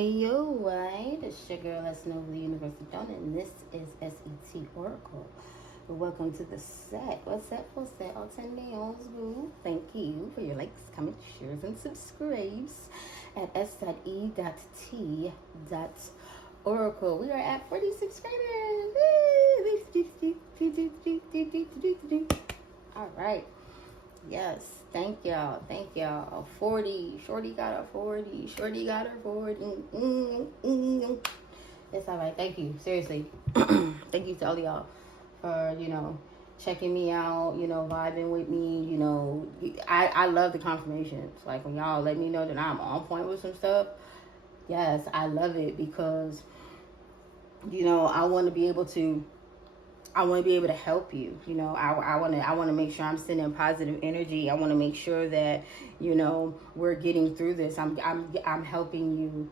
Yo, right? It's your girl, S Nova, the Universe of Dawn, and this is S.E.T.ORACLE. Welcome to the set. What's that for set? All 10 nails, boo. Thank you for your likes, comments, shares, and subscribes at S.E.T.Oracle. We are at 40 subscribers. All right. Yes, thank y'all. 40. Shorty got a 40. Shorty got her 40. It's all right. Thank you. Seriously. Thank you to all y'all for, checking me out, vibing with me. I love the confirmations. Like when y'all let me know that I'm on point with some stuff. Yes, I love it because, I want to be able to help you. I want to make sure I'm sending positive energy. I want to make sure that, we're getting through this. I'm helping you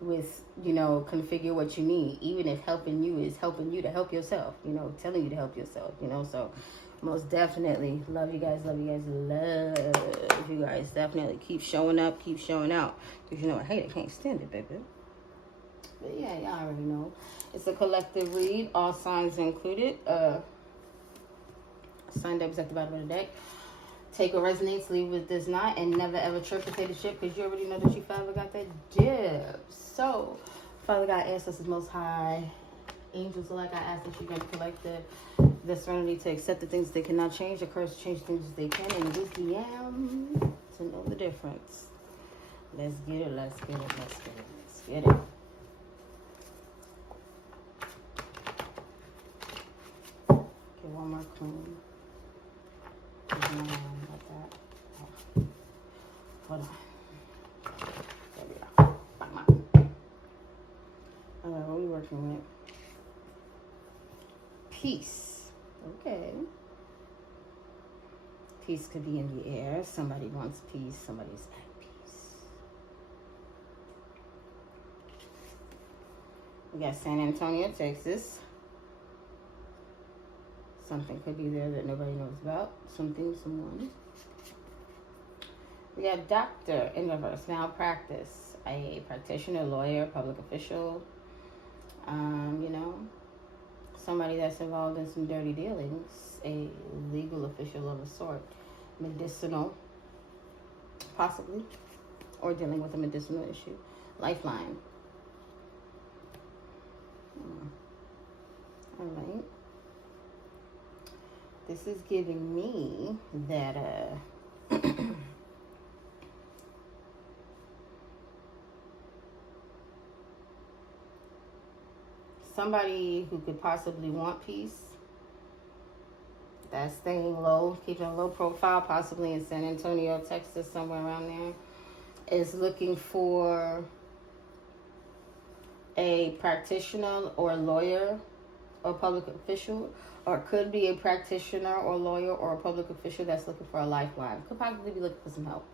with, configure what you need, even if helping you is helping you to help yourself, telling you to help yourself, so most definitely love you guys. Definitely keep showing up, keep showing out, because I hate it, can't stand it, baby. But yeah, y'all already know. It's a collective read, all signs included. Sign debs at the bottom of the deck. Take what resonates, leave what does not, and never ever triplicate the shit, because you already know that you finally got that dib. So, Father God, ancestors most high, angels alike, I ask that you can collect the serenity to accept the things they cannot change, the courage to change things they can, and wisdom to know the difference. Let's get it. One more clean. Like that. Hold on. There we go. Alright, what are we working with? Peace. Okay. Peace could be in the air. Somebody wants peace. Somebody's at peace. We got San Antonio, Texas. Something could be there that nobody knows about. Something, someone. We got doctor in reverse, malpractice, a practitioner, lawyer, public official. Somebody that's involved in some dirty dealings, a legal official of a sort, medicinal, possibly, or dealing with a medicinal issue. Lifeline. All right. This is giving me that somebody who could possibly want peace, that's staying low, keeping a low profile, possibly in San Antonio, Texas, somewhere around there, is looking for a practitioner or lawyer or public official, or could be a practitioner or lawyer or a public official that's looking for a lifeline. Could possibly be looking for some help.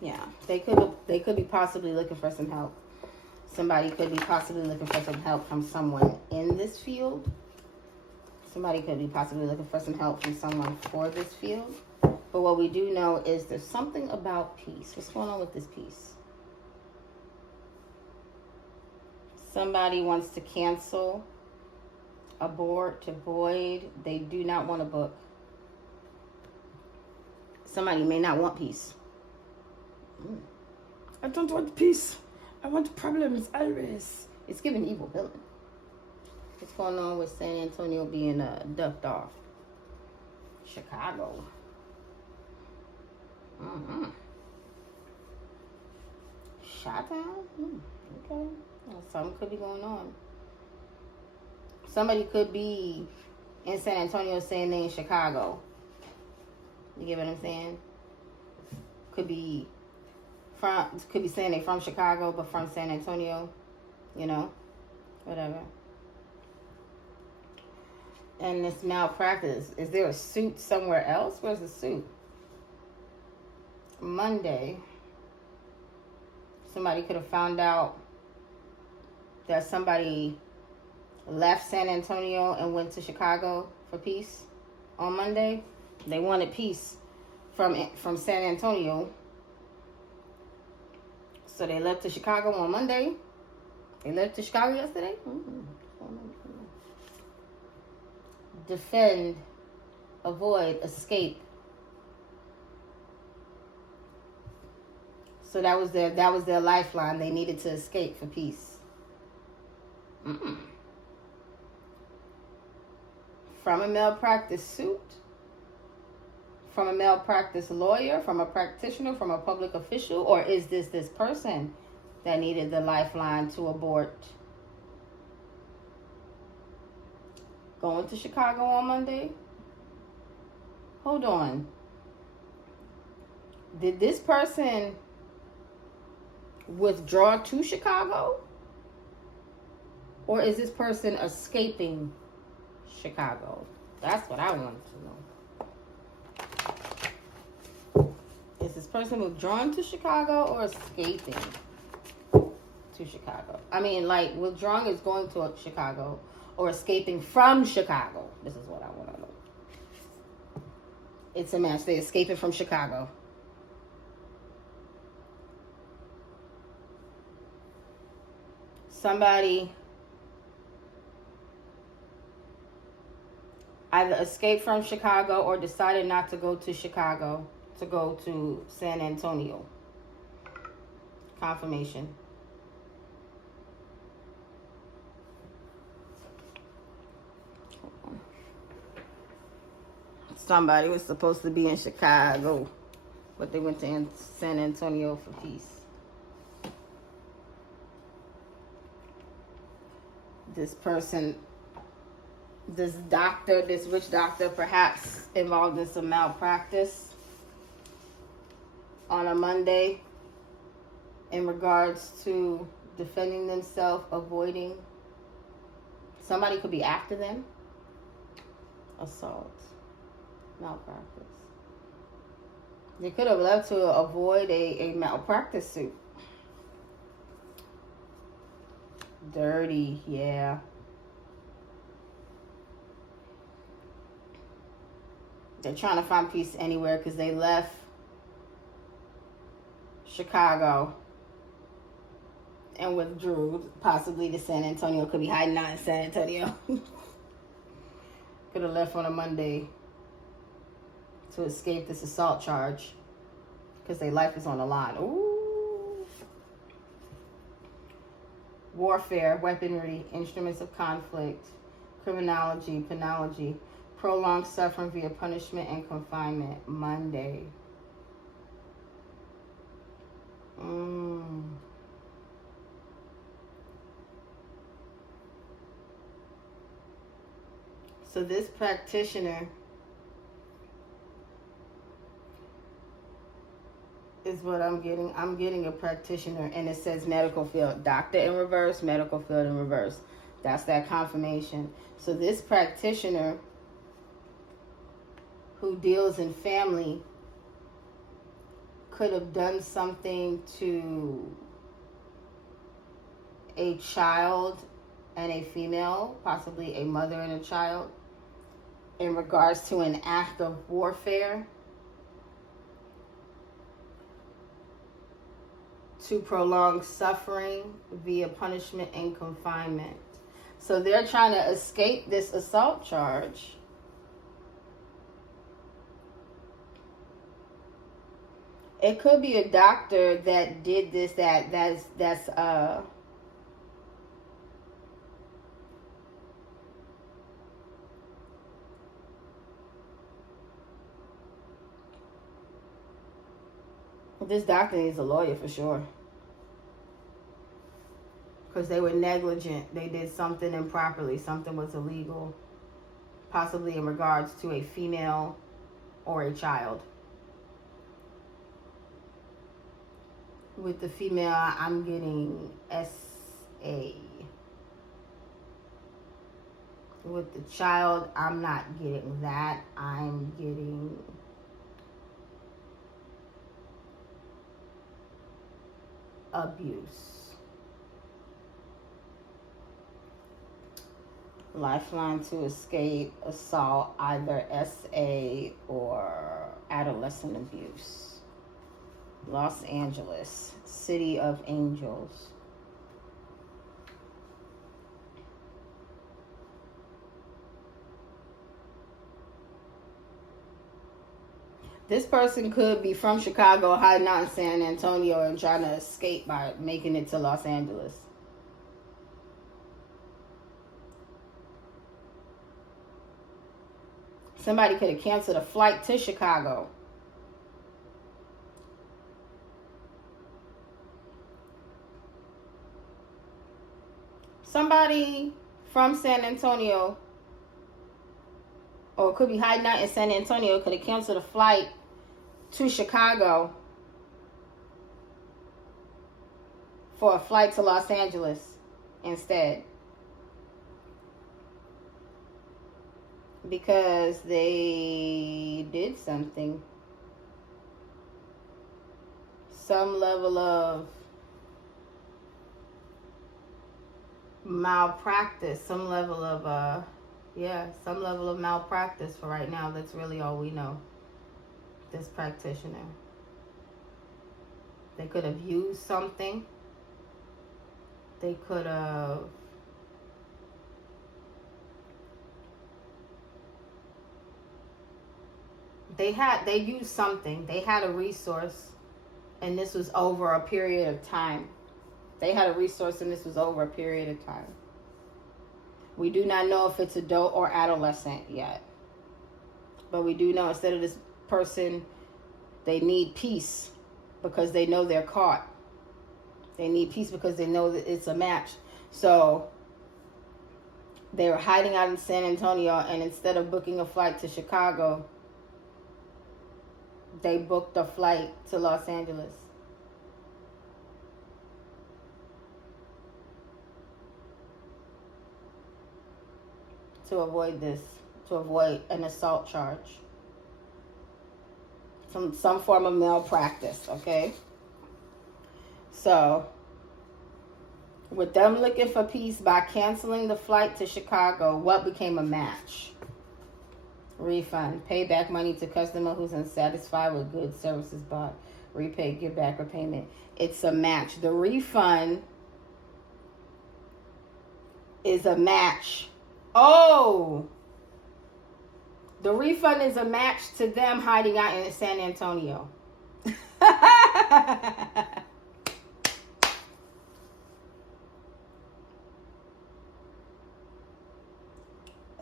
Yeah, they could be possibly looking for some help. Somebody could be possibly looking for some help from someone in this field. Somebody could be possibly looking for some help from someone for this field. But what we do know is there's something about peace. What's going on with this peace? Somebody wants to cancel, abort, avoid. They do not want a book. Somebody may not want peace. I don't want peace. I want problems always. It's giving evil villain. What's going on with San Antonio being ducked off? Chicago. Chi-town? Okay. Well, something could be going on. Somebody could be in San Antonio saying they're in Chicago. You get what I'm saying? Could be saying they're from Chicago, but from San Antonio. Whatever. And this malpractice. Is there a suit somewhere else? Where's the suit? Monday. Somebody could have found out that somebody left San Antonio and went to Chicago for peace on Monday. They wanted peace from San Antonio. So they left to Chicago on Monday. They left to Chicago yesterday. Defend, avoid, escape. So that was their lifeline. They needed to escape for peace. From a malpractice suit, from a malpractice lawyer, from a practitioner, from a public official, or is this person that needed the lifeline to abort? Going to Chicago on Monday? Hold on. Did this person withdraw to Chicago? Or is this person escaping Chicago? That's what I wanted to know. Is this person withdrawing to Chicago or escaping to Chicago? I mean, like, withdrawing is going to Chicago or escaping from Chicago. This is what I want to know. It's a match. They're escaping from Chicago. Somebody either escaped from Chicago or decided not to go to Chicago, to go to San Antonio. Confirmation. Somebody was supposed to be in Chicago, but they went to San Antonio for peace. This person, this doctor, this rich doctor, perhaps involved in some malpractice on a Monday in regards to defending themselves, avoiding. Somebody could be after them. Assault. Malpractice. They could have left to avoid a malpractice suit. Dirty, yeah. They're trying to find peace anywhere because they left Chicago and withdrew possibly to San Antonio. Could be hiding out in San Antonio. Could have left on a Monday to escape this assault charge because their life is on the line. Ooh. Warfare, weaponry, instruments of conflict, criminology, penology, prolonged suffering via punishment and confinement. Monday. So this practitioner is what I'm getting. I'm getting a practitioner, and it says medical field. Doctor in reverse, medical field in reverse. That's that confirmation. So this practitioner who deals in family could have done something to a child and a female, possibly a mother and a child, in regards to an act of warfare to prolong suffering via punishment and confinement. So they're trying to escape this assault charge. It could be a doctor that did this, that's this doctor is a lawyer for sure. Because they were negligent. They did something improperly. Something was illegal. Possibly in regards to a female or a child. With the female, I'm getting S.A. With the child, I'm not getting that. I'm getting abuse. Lifeline to escape assault, either SA or adolescent abuse. Los Angeles, City of Angels. This person could be from Chicago, hiding out in San Antonio and trying to escape by making it to Los Angeles. Somebody could have canceled a flight to Chicago. Somebody from San Antonio, or could be hiding out in San Antonio, could have canceled a flight to Chicago for a flight to Los Angeles instead. Because they did something. Some level of malpractice. Some level of, some level of malpractice for right now. That's really all we know. This practitioner. They could have used something. They could have... They used something. They had a resource, and this was over a period of time. They had a resource, and this was over a period of time. We do not know if it's adult or adolescent yet. But we do know instead of this person, they need peace because they know they're caught. They need peace because they know that it's a match. So they were hiding out in San Antonio, and instead of booking a flight to Chicago, they booked a flight to Los Angeles. To avoid this, to avoid an assault charge. Some form of malpractice, okay? So, with them looking for peace by canceling the flight to Chicago, what became a match? Refund. Pay back money to customer who's unsatisfied with goods, services bought. Repay, give back, or payment. It's a match. The refund is a match. Oh! The refund is a match to them hiding out in San Antonio.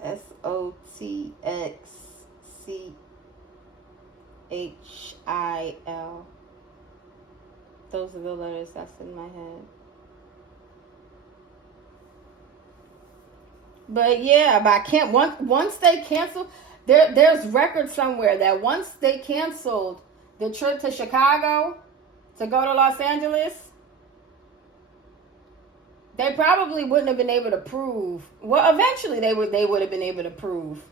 S-O-T-X-C-H-I-L. Those are the letters that's in my head. But yeah, but I can't. Once they canceled, there's record somewhere that once they canceled the trip to Chicago to go to Los Angeles, they probably wouldn't have been able to prove. Well, eventually they would have been able to prove,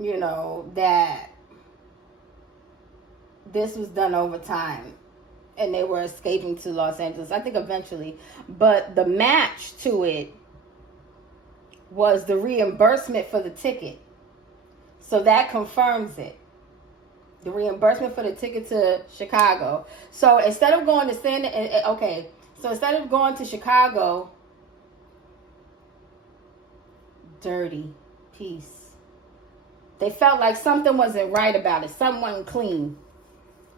you know, that this was done over time. And they were escaping to Los Angeles, I think eventually. But the match to it was the reimbursement for the ticket. So that confirms it. The reimbursement for the ticket to Chicago. So instead of going to instead of going to Chicago, dirty piece. They felt like something wasn't right about it. Something wasn't clean.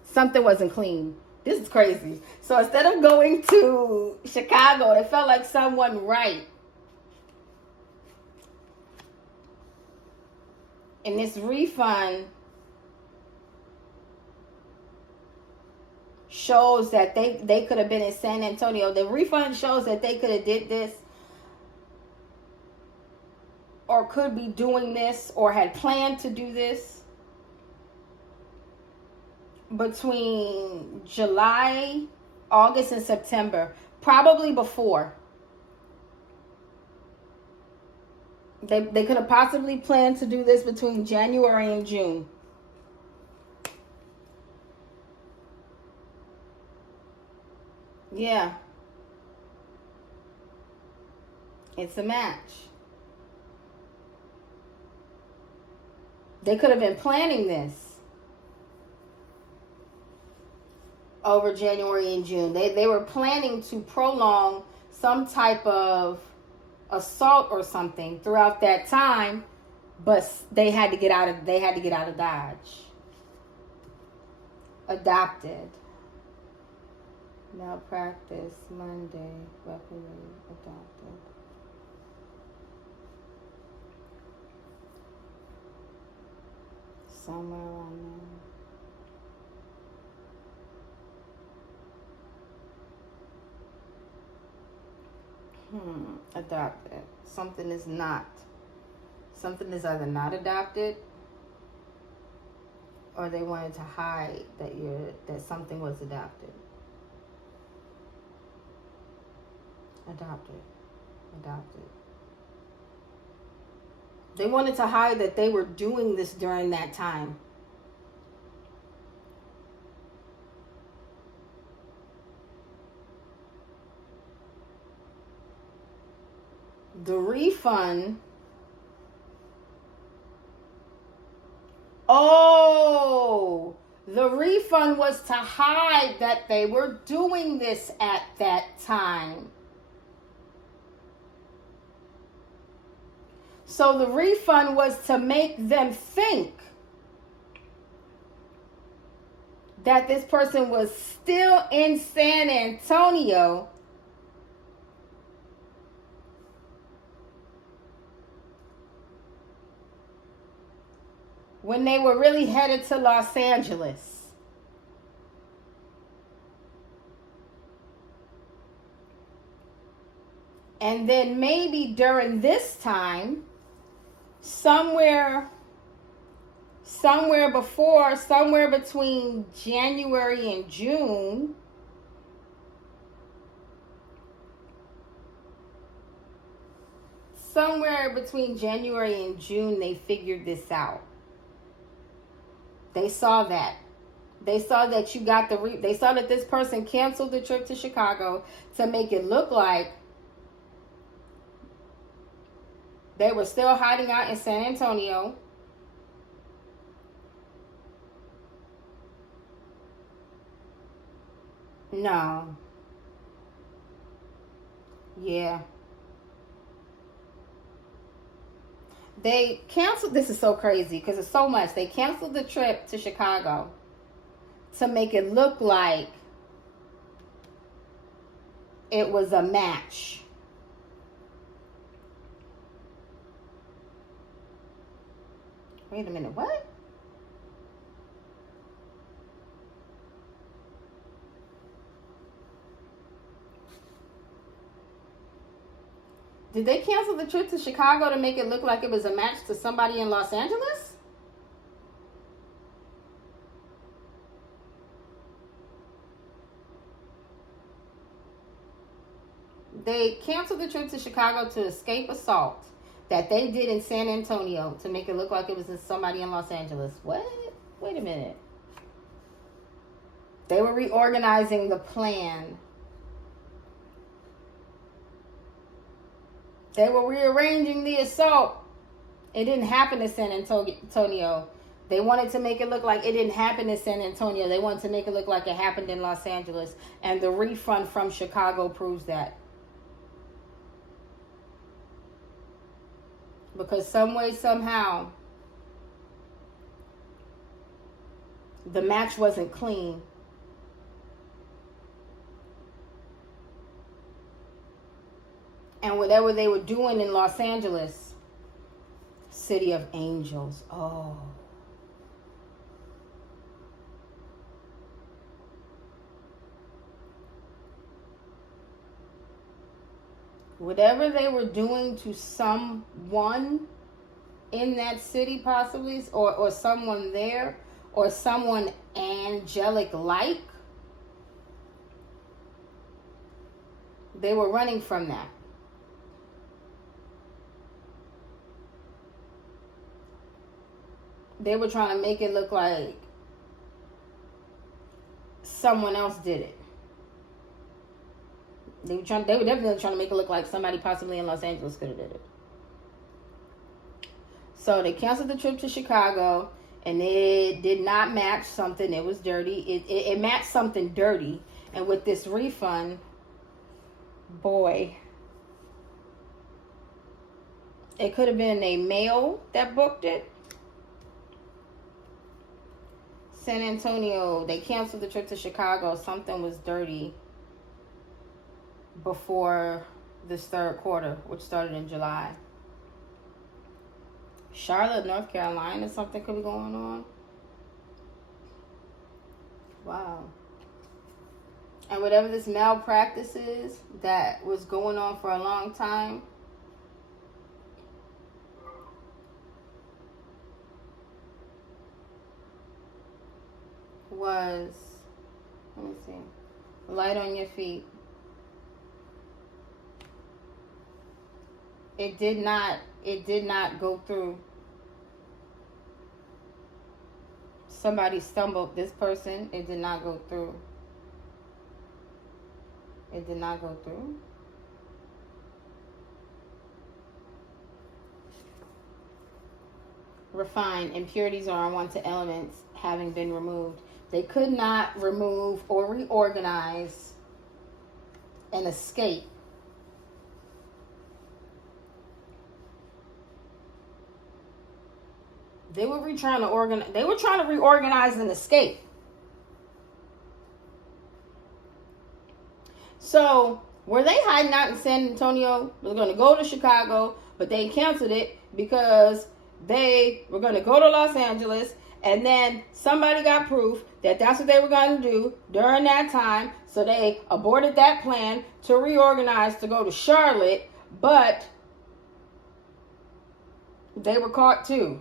Something wasn't clean. This is crazy. So instead of going to Chicago, they felt like someone right. And this refund shows that they could have been in San Antonio. The refund shows that they could have did this or could be doing this or had planned to do this between July, August, and September. Probably before. They could have possibly planned to do this between January and June. Yeah. It's a match. They could have been planning this over January and June. They were planning to prolong some type of assault or something throughout that time, but they had to get out of Dodge. Adopted. Malpractice Monday. Weaponry adopted. Somewhere around there. Adopted. Something is not. Something is either not adopted, or they wanted to hide that something was adopted. Adopted. They wanted to hide that they were doing this during that time. The refund. Oh, the refund was to hide that they were doing this at that time. So the refund was to make them think that this person was still in San Antonio when they were really headed to Los Angeles. And then maybe during this time, somewhere between January and June, they figured this out. They saw that. They saw that you got they saw that this person canceled the trip to Chicago to make it look like they were still hiding out in San Antonio. No. Yeah. They canceled, this is so crazy because it's so much. They canceled the trip to Chicago to make it look like it was a match. Wait a minute, what? Did they cancel the trip to Chicago to make it look like it was a match to somebody in Los Angeles? They canceled the trip to Chicago to escape assault that they did in San Antonio to make it look like it was somebody in Los Angeles. What? Wait a minute. They were reorganizing the plan. They were rearranging the assault. It didn't happen in San Antonio. They wanted to make it look like it didn't happen in San Antonio. They wanted to make it look like it happened in Los Angeles. And the refund from Chicago proves that. Because some way, somehow, the match wasn't clean. And whatever they were doing in Los Angeles, City of Angels. Oh. Whatever they were doing to someone in that city, possibly, or someone there, or someone angelic-like, they were running from that. They were trying to make it look like someone else did it. They were definitely trying to make it look like somebody possibly in Los Angeles could have did it. So they canceled the trip to Chicago, and it did not match something. It was dirty. It matched something dirty. And with this refund, boy, it could have been a male that booked it. San Antonio, they canceled the trip to Chicago. Something was dirty before this third quarter, which started in July. Charlotte, North Carolina, something could be going on. Wow. And whatever this malpractice is that was going on for a long time, was, let me see, light on your feet. It did not go through. Somebody stumbled this person. It did not go through. It did not go through. Refined. Impurities or unwanted elements having been removed. They could not remove or reorganize an escape. They were trying to reorganize an escape. So, were they hiding out in San Antonio? They were going to go to Chicago, but they canceled it because they were going to go to Los Angeles, and then somebody got proof that that's what they were going to do during that time, so they aborted that plan to reorganize to go to Charlotte, but they were caught too.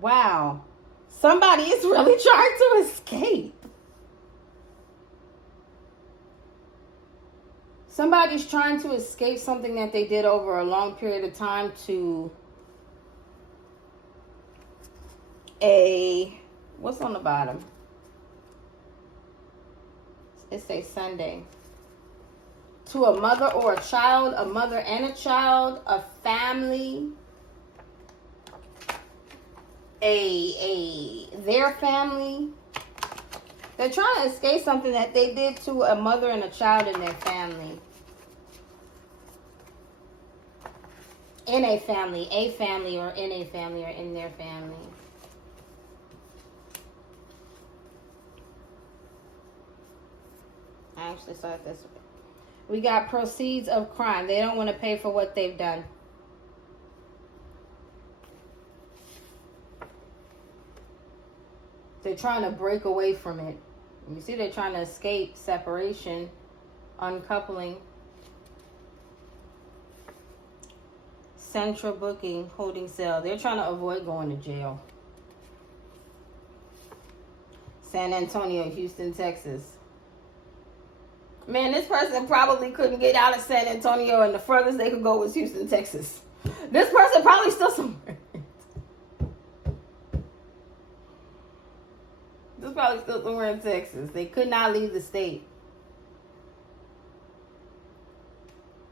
Wow. Somebody is really trying to escape. Somebody's trying to escape something that they did over a long period of time to what's on the bottom? It says Sunday. To a mother or a child, a mother and a child, a family, their family. They're trying to escape something that they did to a mother and a child in their family. In a family, or in a family, or in their family. I actually saw it this way. We got proceeds of crime. They don't want to pay for what they've done. They're trying to break away from it. You see, they're trying to escape separation, uncoupling. Central booking, holding cell. They're trying to avoid going to jail. San Antonio, Houston, Texas. Man, this person probably couldn't get out of San Antonio, and the furthest they could go was Houston, Texas. This person probably still somewhere. This is probably still somewhere in Texas. They could not leave the state.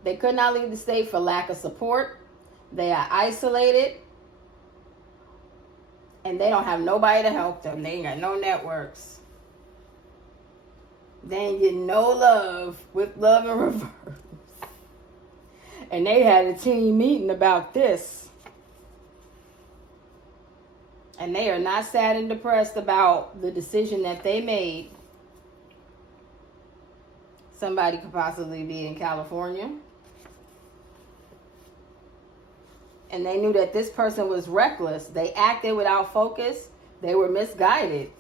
They could not leave the state for lack of support. They are isolated. And they don't have nobody to help them. They ain't got no networks. They ain't getting no love with love in reverse. And they had a team meeting about this. And they are not sad and depressed about the decision that they made. Somebody could possibly be in California. And they knew that this person was reckless. They acted without focus. They were misguided.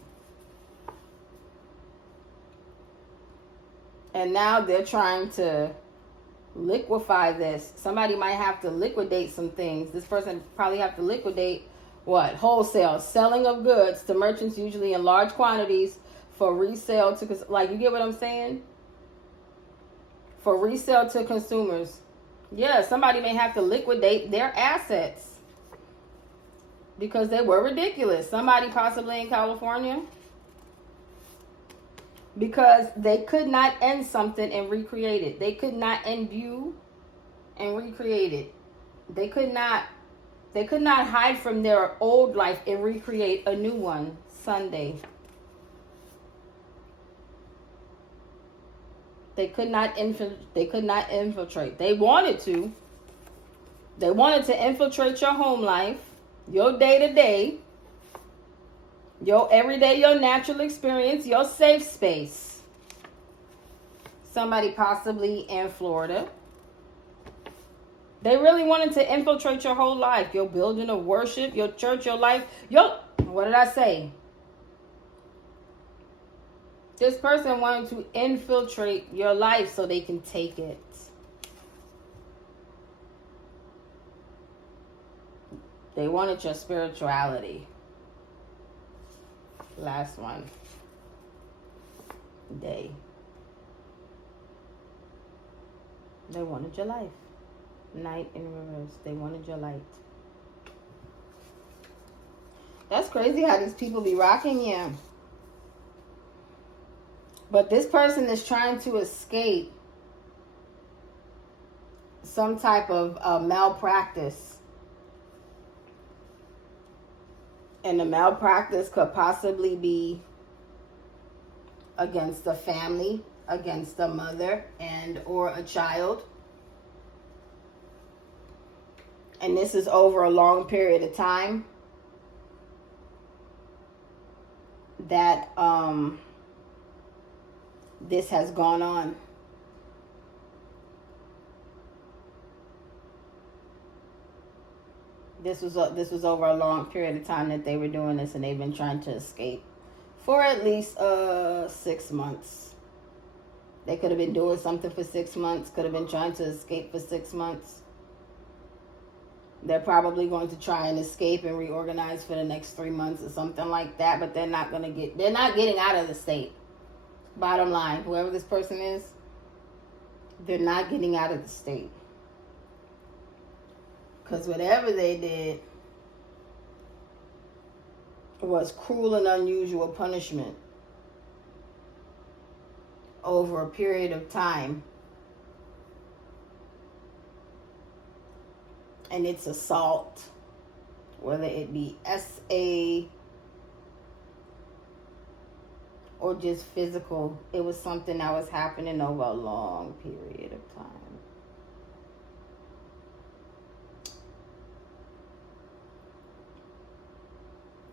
And now they're trying to liquefy this. Somebody might have to liquidate some things. This person probably have to liquidate what? Wholesale. Selling of goods to merchants, usually in large quantities, for resale to, like, you get what I'm saying? For resale to consumers. Yeah, somebody may have to liquidate their assets because they were ridiculous. Somebody possibly in California. because they could not end something and recreate it. They could not end you and recreate it. They could not hide from their old life and recreate a new one. Sunday. They could not infiltrate. They wanted to. They wanted to infiltrate your home life, your day-to-day, your everyday, your natural experience, your safe space. Somebody possibly in Florida. They really wanted to infiltrate your whole life. Your building of worship, your church, your life. What did I say? This person wanted to infiltrate your life so they can take it. They wanted your spirituality. Last one. They wanted your life. Night in reverse. They wanted your light. That's crazy how these people be rocking you. But this person is trying to escape some type of malpractice. And the malpractice could possibly be against a family, against a mother and or a child. And this is over a long period of time that this has gone on. This was over a long period of time that they were doing this, and they've been trying to escape for at least 6 months. They could have been doing something for 6 months, could have been trying to escape for 6 months. They're probably going to try and escape and reorganize for the next 3 months or something like that, but they're not getting out of the state. Bottom line, whoever this person is, they're not getting out of the state. Because whatever they did was cruel and unusual punishment over a period of time. And it's assault, whether it be SA or just physical. It was something that was happening over a long period of time.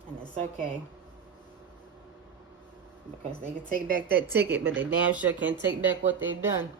And it's okay. Because they can take back that ticket, but they damn sure can't take back what they've done.